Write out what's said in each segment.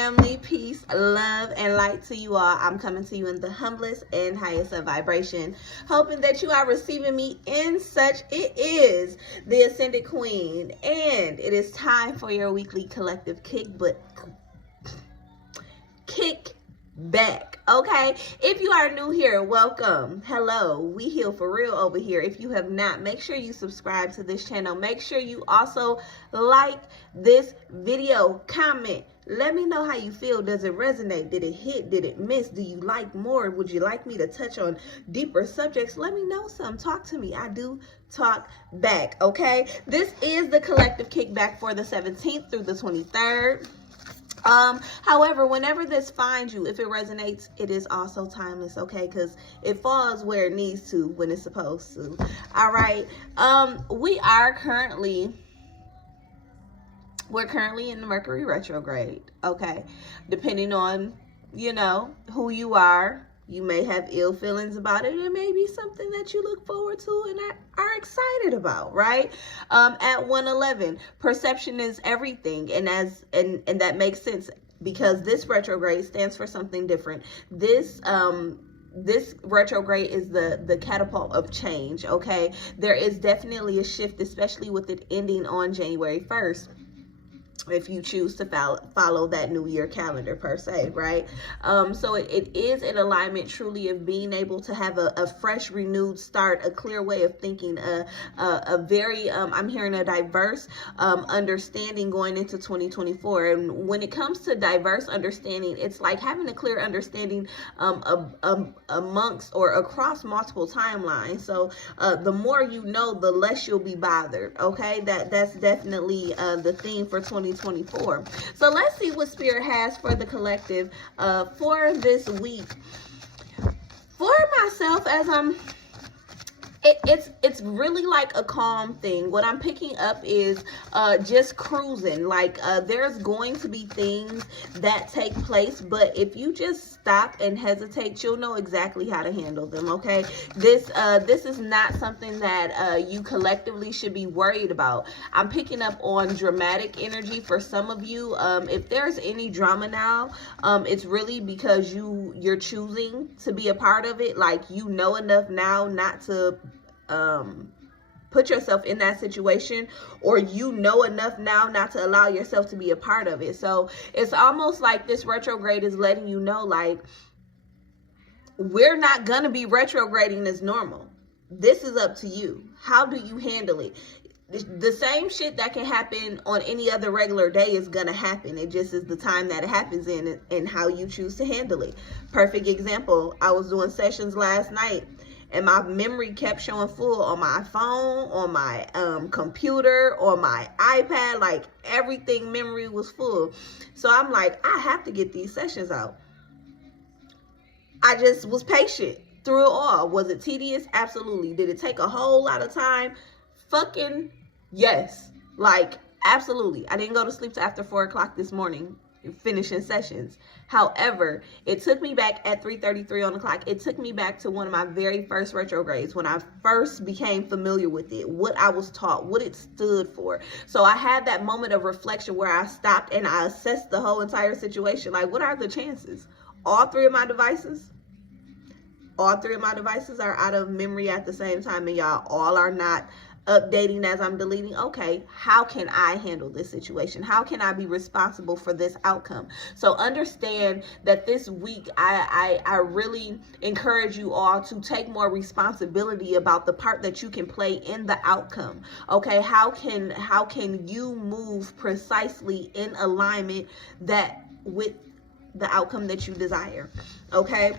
family, peace, love, and light to you all. I'm coming to you in the humblest and highest of vibration, hoping that you are receiving me in such. It is the Ascended Queen, and it is time for your weekly collective kickback. Okay, if you are new here, welcome. Hello, we heal for real over here. If you have not, make sure you subscribe to this channel. Make sure you also like this video, comment. Let me know how you feel. Does it resonate? Did it hit? Did it miss? Do you like more? Would you like me to touch on deeper subjects? Let me know some. Talk to me. I do talk back, okay? This is the collective kickback for the 17th through the 23rd. However, whenever this finds you, if it resonates, it is also timeless, okay? Because it falls where it needs to when it's supposed to. All right. We're currently in the Mercury retrograde, okay? Depending on, who you are, you may have ill feelings about it. It may be something that you look forward to and are excited about, right? At 111, perception is everything, and that makes sense because this retrograde stands for something different. This retrograde is the catapult of change, okay? There is definitely a shift, especially with it ending on January 1st. If you choose to follow that new year calendar per se, right? So it is an alignment truly of being able to have a fresh, renewed start, a clear way of thinking, a very, I'm hearing a diverse understanding going into 2024. And when it comes to diverse understanding, it's like having a clear understanding amongst or across multiple timelines. So the more you know, the less you'll be bothered, okay? That's definitely the theme for 2024. So let's see what Spirit has for the collective for this week. For myself, as it's really like a calm thing. What I'm picking up is just cruising. Like there's going to be things that take place, but if you just stop and hesitate, you'll know exactly how to handle them, okay? This is not something that you collectively should be worried about. I'm picking up on dramatic energy for some of you. If there's any drama now, it's really because you're choosing to be a part of it. Like, you know enough now not to put yourself in that situation, or you know enough now not to allow yourself to be a part of it. So it's almost like this retrograde is letting you know, like, we're not gonna be retrograding as normal. This is up to you. How do you handle it? The same shit that can happen on any other regular day is gonna happen. It just is the time that it happens in and how you choose to handle it. Perfect example, I was doing sessions last night, and my memory kept showing full on my phone, on my computer, on my iPad. Like, everything memory was full. So I'm like, I have to get these sessions out. I just was patient through it all. Was it tedious? Absolutely. Did it take a whole lot of time? Fucking yes. Like, absolutely. I didn't go to sleep till after 4 o'clock this morning finishing sessions. However, it took me back at 3:33 on the clock. It took me back to one of my very first retrogrades when I first became familiar with it, what I was taught, what it stood for. So I had that moment of reflection where I stopped and I assessed the whole entire situation. Like, what are the chances? All three of my devices are out of memory at the same time, and y'all all are not updating as I'm deleting. Okay, how can I handle this situation? How can I be responsible for this outcome? So understand that this week I really encourage you all to take more responsibility about the part that you can play in the outcome. Okay, how can you move precisely in alignment that with the outcome that you desire? Okay,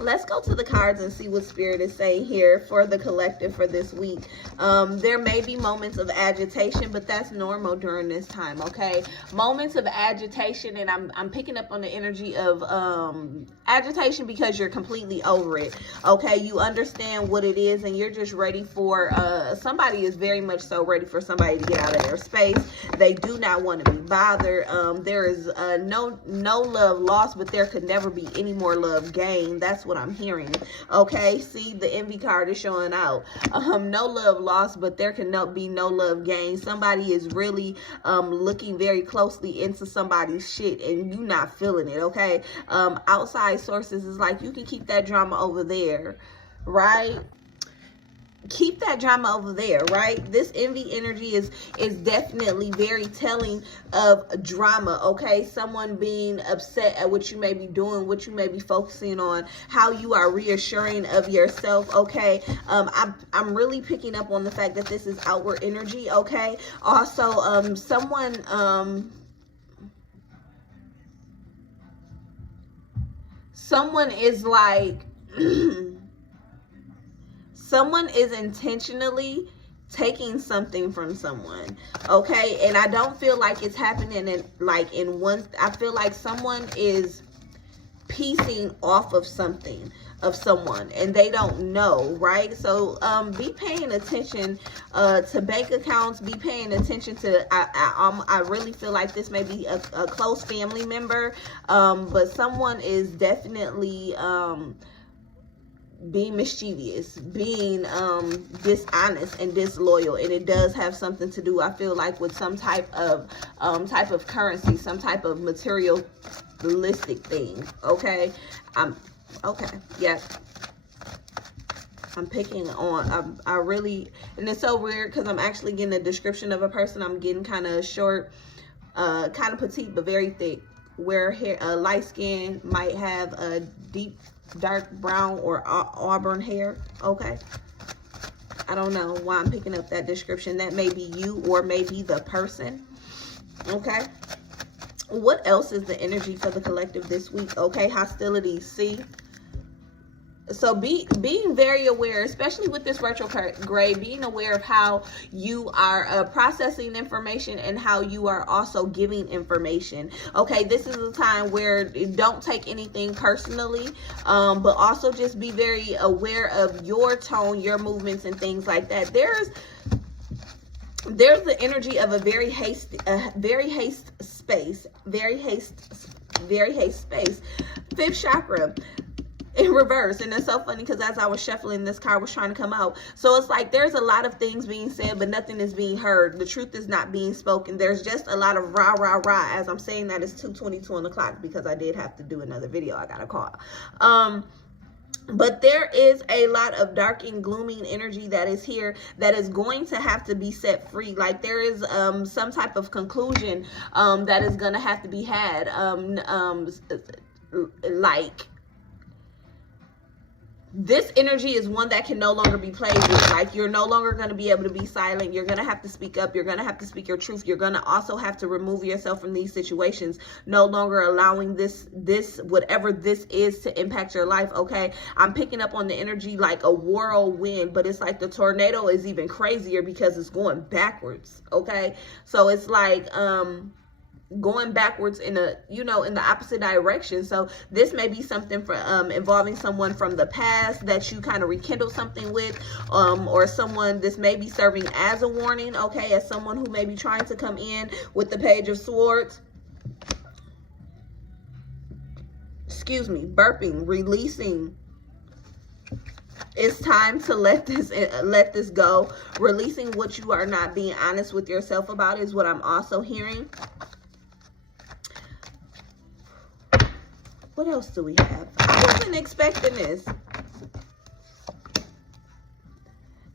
let's go to the cards and see what Spirit is saying here for the collective for this week. There may be moments of agitation, but that's normal during this time, okay? Moments of agitation, and I'm picking up on the energy of agitation because you're completely over it, okay? You understand what it is, and you're just ready for, somebody is very much so ready for somebody to get out of their space. They do not want to be bothered. There is no love lost, but there could never be any more love gained. That's what I'm hearing. Okay, see, the envy card is showing out. No love lost, but there can be no love gained. Somebody is really looking very closely into somebody's shit, and you not feeling it. Okay, outside sources is like, you can keep that drama over there, right? Keep that drama over there, right? This envy energy is definitely very telling of drama. Okay, someone being upset at what you may be doing, what you may be focusing on, how you are reassuring of yourself. Okay, I'm really picking up on the fact that this is outward energy. Okay, also someone is like someone is intentionally taking something from someone, okay? And I don't feel like it's happening in one. I feel like someone is piecing off of something, of someone, and they don't know, right? So be paying attention to bank accounts. Be paying attention to, I really feel like this may be a close family member, but someone is definitely being mischievous, being dishonest and disloyal, and it does have something to do, I feel like, with some type of currency, some type of materialistic thing. Okay, okay, yeah, I'm picking on, I really, and it's so weird because I'm actually getting a description of a person. I'm getting kind of short, kind of petite but very thick, where hair, light skin, might have a deep dark brown or auburn hair. Okay, I don't know why I'm picking up that description. That may be you, or maybe the person. Okay, what else is the energy for the collective this week? Okay, hostility. See, so being very aware, especially with this retrograde, being aware of how you are processing information and how you are also giving information. Okay, this is a time where don't take anything personally, but also just be very aware of your tone, your movements, and things like that. There's the energy of a very haste space. Fifth chakra in reverse. And it's so funny because as I was shuffling, this card was trying to come out. So it's like there's a lot of things being said, but nothing is being heard. The truth is not being spoken. There's just a lot of rah, rah, rah. As I'm saying that, it's 2:22 on the clock because I did have to do another video. I got a call. But there is a lot of dark and glooming energy that is here that is going to have to be set free. Like there is some type of conclusion that is going to have to be had. Like, this energy is one that can no longer be played with. Like, you're no longer going to be able to be silent. You're going to have to speak up. You're going to have to speak your truth. You're going to also have to remove yourself from these situations. No longer allowing this whatever this is to impact your life. Okay, I'm picking up on the energy like a whirlwind, but it's like the tornado is even crazier because it's going backwards. Okay, so it's like going backwards in a, in the opposite direction. So this may be something for involving someone from the past that you kind of rekindle something with, or someone, this may be serving as a warning, okay, as someone who may be trying to come in with the Page of Swords. Excuse me, burping, releasing. It's time to let this go. Releasing what you are not being honest with yourself about is what I'm also hearing. What else do we have? I wasn't expecting this.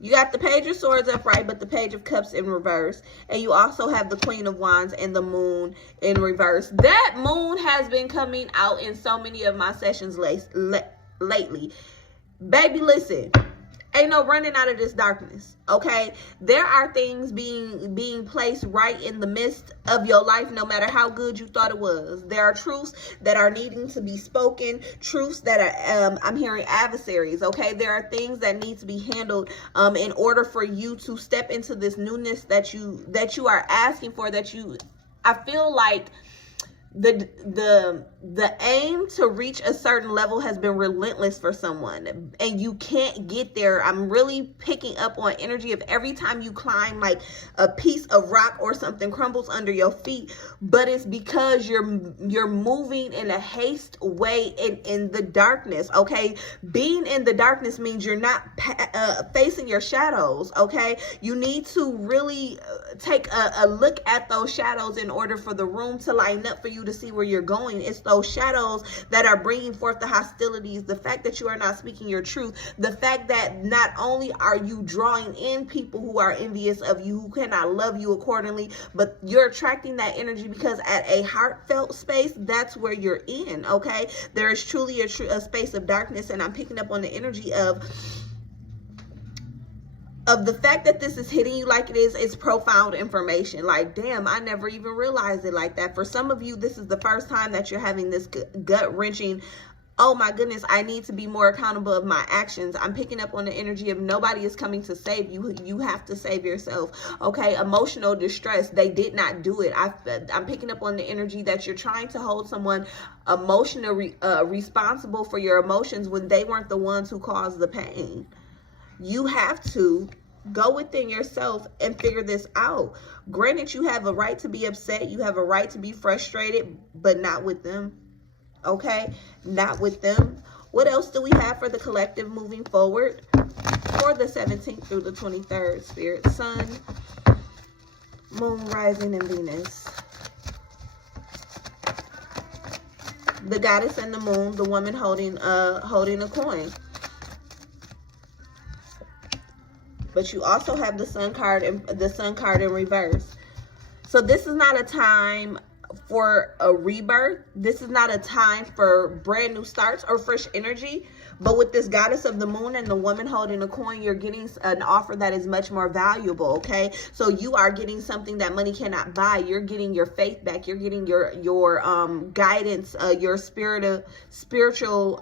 You got the Page of Swords upright, but the Page of Cups in reverse. And you also have the Queen of Wands and the Moon in reverse. That Moon has been coming out in so many of my sessions lately. Baby, listen. Ain't no running out of this darkness, okay? There are things being placed right in the midst of your life, no matter how good you thought it was. There are truths that are needing to be spoken, truths that are, I'm hearing adversaries, okay? There are things that need to be handled in order for you to step into this newness that you are asking for, I feel like the aim to reach a certain level has been relentless for someone, and you can't get there. I'm really picking up on energy of every time you climb, like a piece of rock or something crumbles under your feet, but it's because you're moving in a haste way in the darkness. Okay, being in the darkness means you're not facing your shadows. Okay, you need to really take a look at those shadows in order for the room to line up for you to see where you're going. It's those shadows that are bringing forth the hostilities, the fact that you are not speaking your truth, the fact that not only are you drawing in people who are envious of you, who cannot love you accordingly, but you're attracting that energy because at a heartfelt space, that's where you're in. Okay, there is truly a space of darkness, and I'm picking up on the energy of the fact that this is hitting you like it is. It's profound information. Like, damn, I never even realized it like that. For some of you, this is the first time that you're having this gut-wrenching, oh my goodness, I need to be more accountable of my actions. I'm picking up on the energy of nobody is coming to save you. You have to save yourself. Okay, emotional distress, they did not do it. I'm picking up on the energy that you're trying to hold someone emotionally responsible for your emotions when they weren't the ones who caused the pain. You have to go within yourself and figure this out. Granted, you have a right to be upset. You have a right to be frustrated, but not with them. Okay? Not with them. What else do we have for the collective moving forward? For the 17th through the 23rd, Spirit. Sun, Moon, Rising, and Venus. The Goddess and the Moon, the woman holding a coin. But you also have the Sun card and the Sun card in reverse. So this is not a time for a rebirth. This is not a time for brand new starts or fresh energy. But with this Goddess of the Moon and the woman holding a coin, you're getting an offer that is much more valuable. Okay, so you are getting something that money cannot buy. You're getting your faith back. You're getting your guidance, your spiritual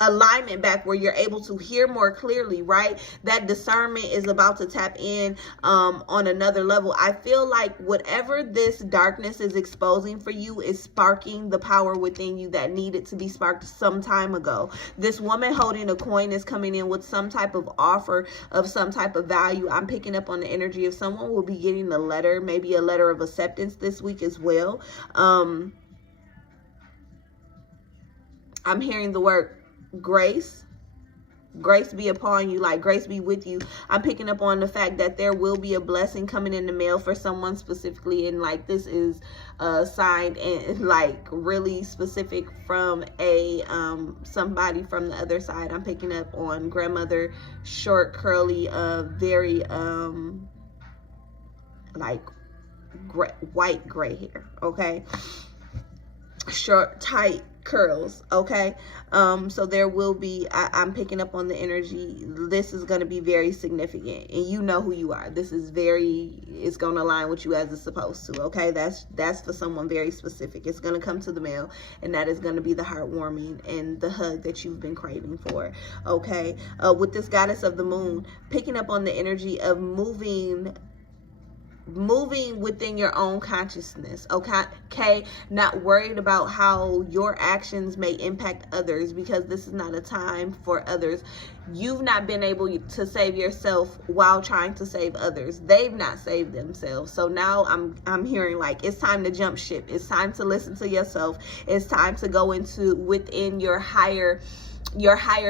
alignment back, where you're able to hear more clearly, right? That discernment is about to tap in on another level. I feel like whatever this darkness is exposing for you is sparking the power within you that needed to be sparked some time ago. This woman holding a coin is coming in with some type of offer of some type of value. I'm picking up on the energy of someone will be getting a letter, maybe a letter of acceptance this week as well. I'm hearing the word grace be upon you, like grace be with you. I'm picking up on the fact that there will be a blessing coming in the mail for someone specifically, and like this is signed and like really specific from a somebody from the other side. I'm picking up on grandmother, short, curly, very like white gray hair. Okay, short, tight curls. Okay, so there will be, I'm picking up on the energy. This is going to be very significant, and you know who you are. This is it's going to align with you as it's supposed to. Okay, that's for someone very specific. It's going to come to the mail, and that is going to be the heartwarming and the hug that you've been craving for. Okay, with this Goddess of the Moon, picking up on the energy of moving within your own consciousness. Okay, not worried about how your actions may impact others, because this is not a time for others. You've not been able to save yourself while trying to save others. They've not saved themselves. So now I'm hearing like it's time to jump ship. It's time to listen to yourself. It's time to go within your higher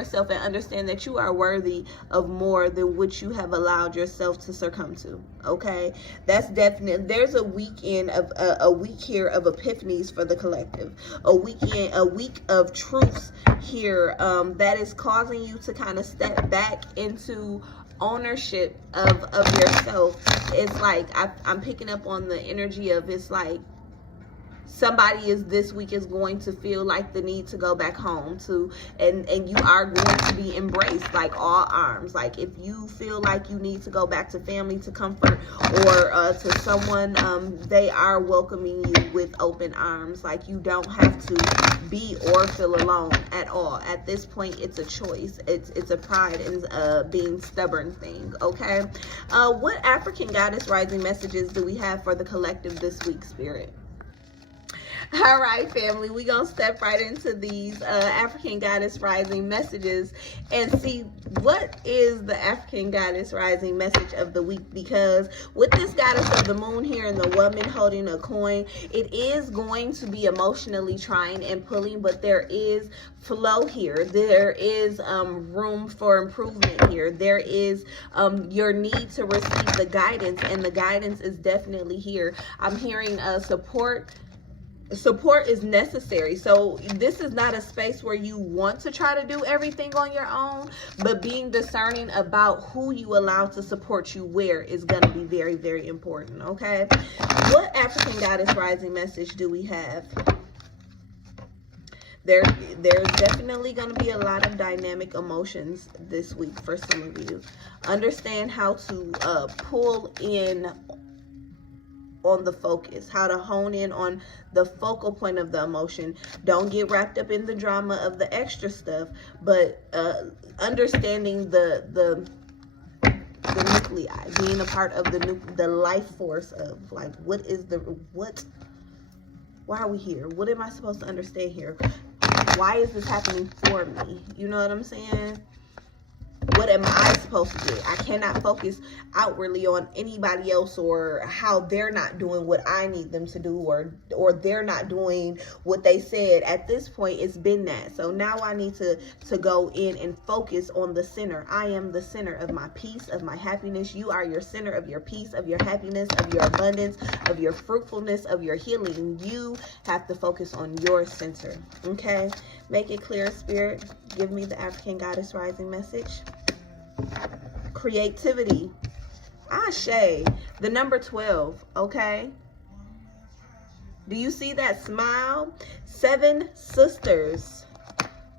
self and understand that you are worthy of more than what you have allowed yourself to succumb to. Okay, that's definite. There's a weekend of a week here of epiphanies for the collective, a week of truths here that is causing you to kind of step back into ownership of yourself. It's like I'm picking up on the energy of, it's like somebody this week is going to feel like the need to go back home to, and you are going to be embraced like all arms. Like if you feel like you need to go back to family, to comfort, or to someone, they are welcoming you with open arms. Like you don't have to be or feel alone at all. At this point, it's a choice. It's a pride and being stubborn thing. Okay, what African goddess rising messages do we have for the collective this week, Spirit? All right, family, we're going to step right into these African Goddess Rising messages and see what is the African Goddess Rising message of the week. Because with this Goddess of the Moon here and the woman holding a coin, it is going to be emotionally trying and pulling, but there is flow here. There is room for improvement here. There is your need to receive the guidance, and the guidance is definitely here. I'm hearing support is necessary. So this is not a space where you want to try to do everything on your own, but being discerning about who you allow to support you where is going to be very, very important. Okay, what African Goddess Rising message do we have? There's definitely going to be a lot of dynamic emotions this week for some of you. Understand how to pull in on the focus, how to hone in on the focal point of the emotion. Don't get wrapped up in the drama of the extra stuff, but understanding the nuclei, being a part of the life force of, like, why are we here? What am I supposed to understand here? Why is this happening for me? You know what I'm saying? What am I supposed to do? I cannot focus outwardly on anybody else or how they're not doing what I need them to do, or they're not doing what they said. At this point, it's been that. So now I need to go in and focus on the center. I am the center of my peace, of my happiness. You are your center of your peace, of your happiness, of your abundance, of your fruitfulness, of your healing. You have to focus on your center. Okay? Make it clear, Spirit. Give me the African Goddess Rising message. Creativity. Ashe. The number 12. Okay? Do you see that smile? 7 sisters.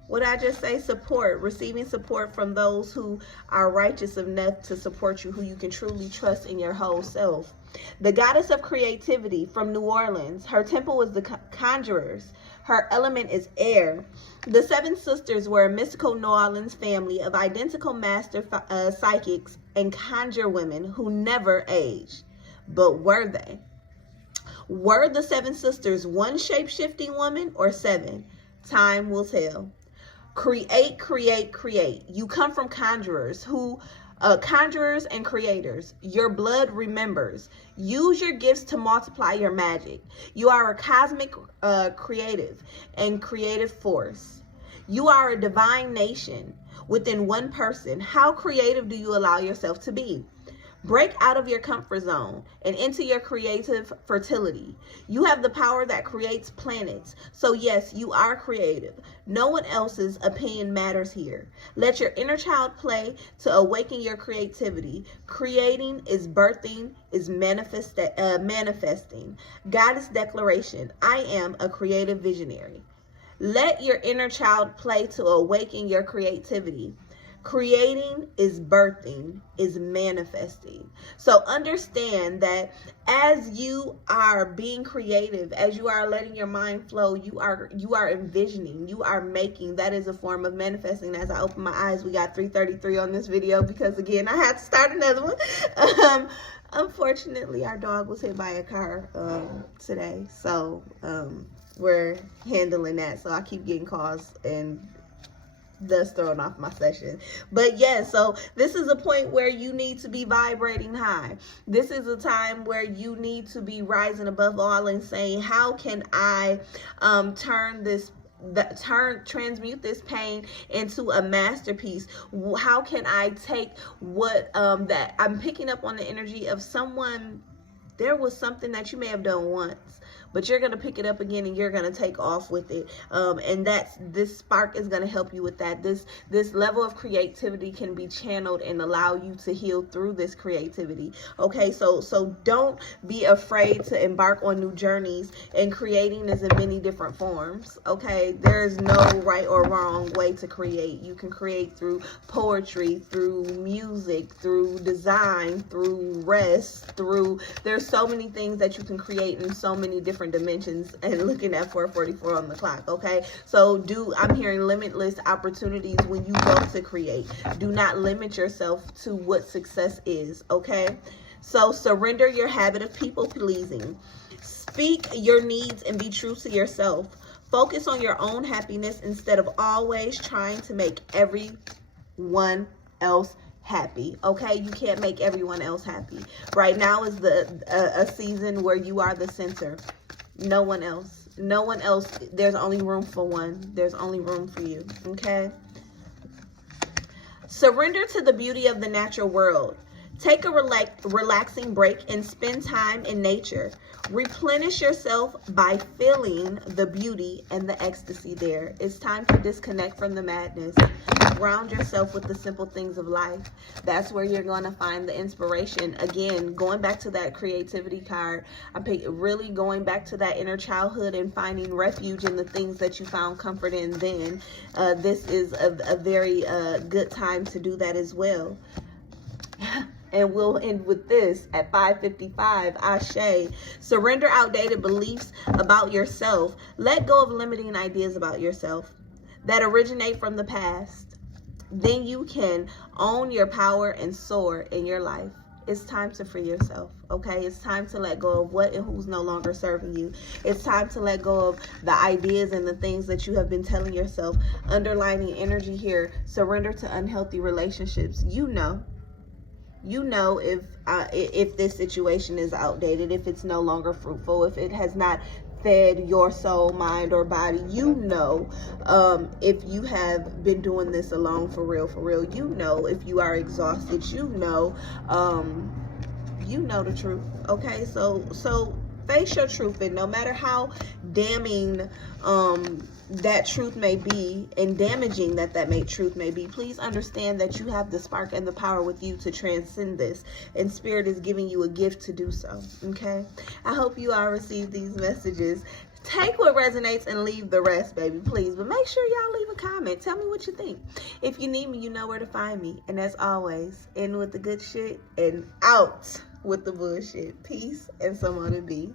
What did I just say? Support. Receiving support from those who are righteous enough to support you, who you can truly trust in your whole self. The goddess of creativity from New Orleans. Her temple was the conjurers. Her element is air. The 7 sisters were a mystical New Orleans family of identical master psychics and conjure women who never aged. But were they? Were the 7 sisters one shape-shifting woman or 7? Time will tell. Create, create, create. You come from conjurers conjurers and creators. Your blood remembers. Use your gifts to multiply your magic. You are a cosmic creative and creative force. You are a divine nation within one person. How creative do you allow yourself to be? Break out of your comfort zone and into your creative fertility. You have the power that creates planets. So yes, you are creative. No one else's opinion matters here. Let your inner child play to awaken your creativity. Creating is birthing, is manifesting. Goddess declaration. I am a creative visionary. Let your inner child play to awaken your creativity. Creating is birthing, is manifesting. So understand that as you are being creative, as you are letting your mind flow, you are envisioning, you are making. That is a form of manifesting. As I open my eyes, we got 3:33 on this video because, again, I had to start another one. Unfortunately, our dog was hit by a car today. So we're handling that. So I keep getting calls and thus throwing off my session. But yes, so this is a point where you need to be vibrating high. This is a time where you need to be rising above all and saying, how can I transmute this pain into a masterpiece? How can I take what that I'm picking up on the energy of someone? There was something that you may have done once, but you're going to pick it up again and you're going to take off with it. And this spark is going to help you with that. This level of creativity can be channeled and allow you to heal through this creativity. Okay, so don't be afraid to embark on new journeys, and creating is in many different forms. Okay, there's no right or wrong way to create. You can create through poetry, through music, through design, through rest, there's so many things that you can create in so many different dimensions. And looking at 4:44 on the clock. Okay, so I'm hearing limitless opportunities when you go to create. Do not limit yourself to what success is. Okay, so surrender your habit of people pleasing. Speak your needs and be true to yourself. Focus on your own happiness instead of always trying to make everyone else happy. Okay, you can't make everyone else happy. Right now is a season where you are the center. No one else. No one else. There's only room for one. There's only room for you. Okay. Surrender to the beauty of the natural world. Take a relaxing break and spend time in nature. Replenish yourself by feeling the beauty and the ecstasy there. It's time to disconnect from the madness. Ground yourself with the simple things of life. That's where you're going to find the inspiration. Again, going back to that creativity card, I pick really going back to that inner childhood and finding refuge in the things that you found comfort in then. This is a very good time to do that as well. And we'll end with this at 5:55. Ashe. Surrender outdated beliefs about yourself. Let go of limiting ideas about yourself that originate from the past. Then you can own your power and soar in your life. It's time to free yourself, okay? It's time to let go of what and who's no longer serving you. It's time to let go of the ideas and the things that you have been telling yourself. Underlining energy here, surrender to unhealthy relationships. You know if this situation is outdated, if it's no longer fruitful, if it has not fed your soul, mind, or body. You know if you have been doing this alone for real. You know if you are exhausted. You know the truth. Okay, so face your truth, and no matter how damning that truth may be and damaging that truth may be, please understand that you have the spark and the power with you to transcend this, and Spirit is giving you a gift to do so. Okay, I hope you all receive these messages. Take what resonates and leave the rest, baby, please. But make sure y'all leave a comment. Tell me what you think. If you need me, you know where to find me. And as always, in with the good shit and out with the bullshit. Peace and some other be.